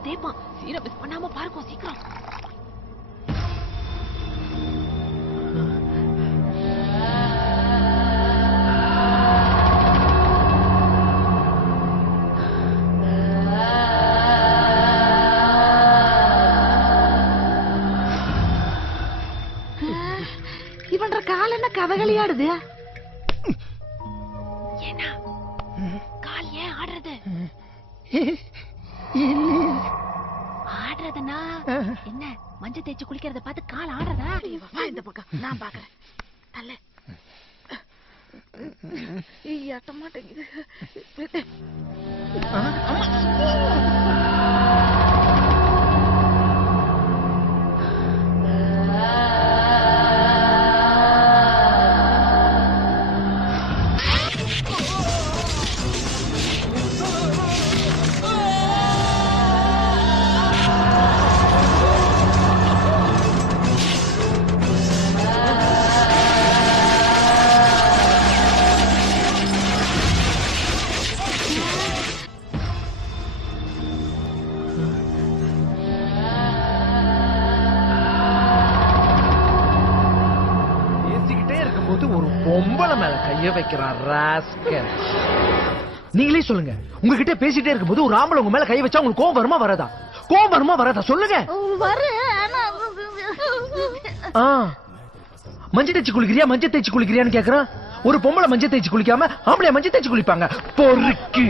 போட்டு தேய்ப்பான். சீரை மிஸ் பண்ணாம பாருக்கோ சீக்கிரம். இவன்ற கால் என்ன கதகளியாடுது? என்ன கால் ஏன் ஆடுறது? ஆடுறதுனா என்ன? மஞ்சள் தேய்ச்சி குளிக்கிறத பார்த்து கால் ஆடுறதா? இந்த பக்கம் நான் பாக்குறேன். தள்ள ஏட்ட மாட்டேங்குது. ஒரு பொம்பளை மேல கைய வைக்கிறான் ராஸ்கல். நீங்களே சொல்லுங்க, உங்ககிட்ட பேசிட்டே இருக்கும்போது ஒரு ஆம்பளை உங்க மேல கை வச்சா உங்களுக்கு கோவம் வருமா வராதா? கோவம் வருமா வராதா சொல்லுங்க. மஞ்சள் தேய்ச்சி குளிக்கிறியா மஞ்சள் தேய்ச்சி குளிக்கிறியான்னு கேக்குறான். ஒரு பொம்பளை மஞ்சள் தேய்ச்சி குளிக்காம ஆம்பளை மஞ்சள் தேய்ச்சி குளிப்பாங்க? பொறுக்கு.